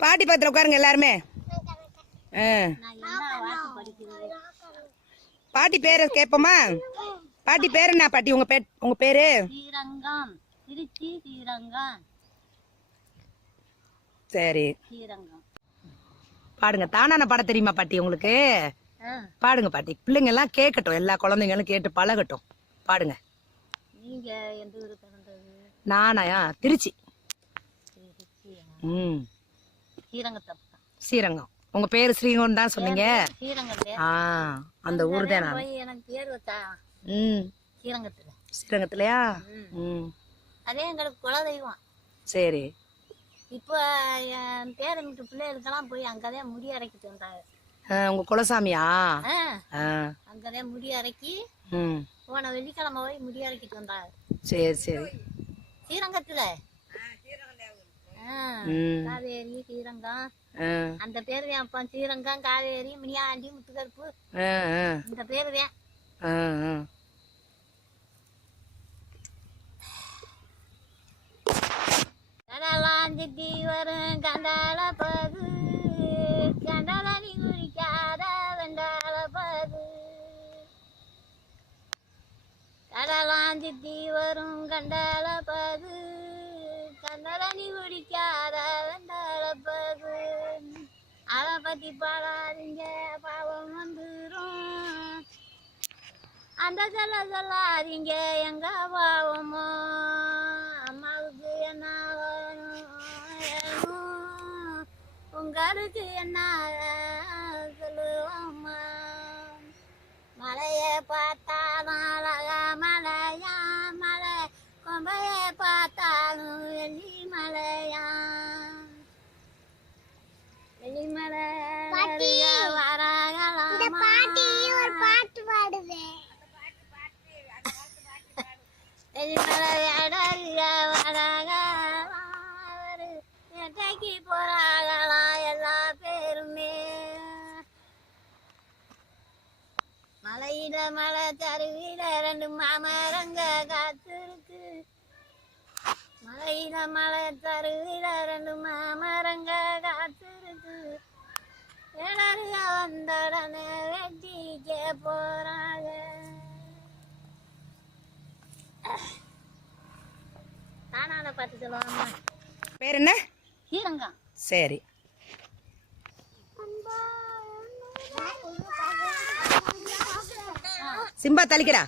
பாட்டி பக்கத்தில் உட்காருங்க எல்லாருமே. ஆ. பாட்டி பேர் கேட்போமா பாட்டி பேர் என்ன பாட்டி? உங்க பேர் உங்க பேரு? சரி. பாடுங்க. தானான பாட தெரியுமா பாட்டி உங்களுக்கு? பாடுங்க பாட்டி. பிள்ளைங்க எல்லாம் கேட்கட்டும். எல்லா குழந்தைங்களும் கேட்டு பழகட்டும். பாடுங்க. நானாயா திருச்சி. திருச்சி ம். ஸ்ரீரங்கத்தை. ஸ்ரீரங்கம். உங்க பேரு ஸ்ரீரங்கம் தான் சொன்னீங்க? அந்த ஊர் தான் எனக்கு பேர் வச்சா ம். ஸ்ரீரங்கத்துல. ஸ்ரீரங்கத்துலயா? ம். அதே எங்களுக்கு குலதெய்வம். சரி. இப்போ என் பேரனுக்கு பிள்ளைகளுக்கெல்லாம் போய் அங்கதான் முடி அரைக்கிட்டு வந்தாங்க. உங்க குலசாமியா? அங்கதான் முடி அரைக்கி போன வெள்ளிக்கிழமை போய் முடி அரைக்கிட்டு வந்தாங்க. சரி சரி. ஸ்ரீரங்கத்துல. காவேரி ஸ்ரீரங்கம். அந்த பேரு அப்பா. ஸ்ரீரங்கம் காவேரி மினியாண்டி முத்துக்கருப்பு. இந்த பேரு ஆ கடலாம் சுத்தி வரும் கண்டால பது. கண்டாலி குடிக்காத வெண்டால பது. கடலாம் சுத்தி வரும் கண்டால பது. அதை பாடாதீங்க பாவம் வந்துரும். அந்த சொல்ல சொல்லாதீங்க எங்க பாவமோ? அம்மாவுக்கு என்ன உங்களுக்கு என்ன வராகலாமா ஒரு பாட்டு பாடுவேன் போறாங்களாம் எல்லா பேருமே. மலையில மலை தருவில ரெண்டு மாமரங்க காத்திருக்கு. மலையில மலை தருவில ரெண்டு மாமரங்க காத்திருக்கு. இடருக வந்தடனே போறாங்க தானால பார்த்து சொல்லுவாங்க பேர் என்ன? ஸ்ரீரங்கம் சரி. சிம்பா தலிக்கடா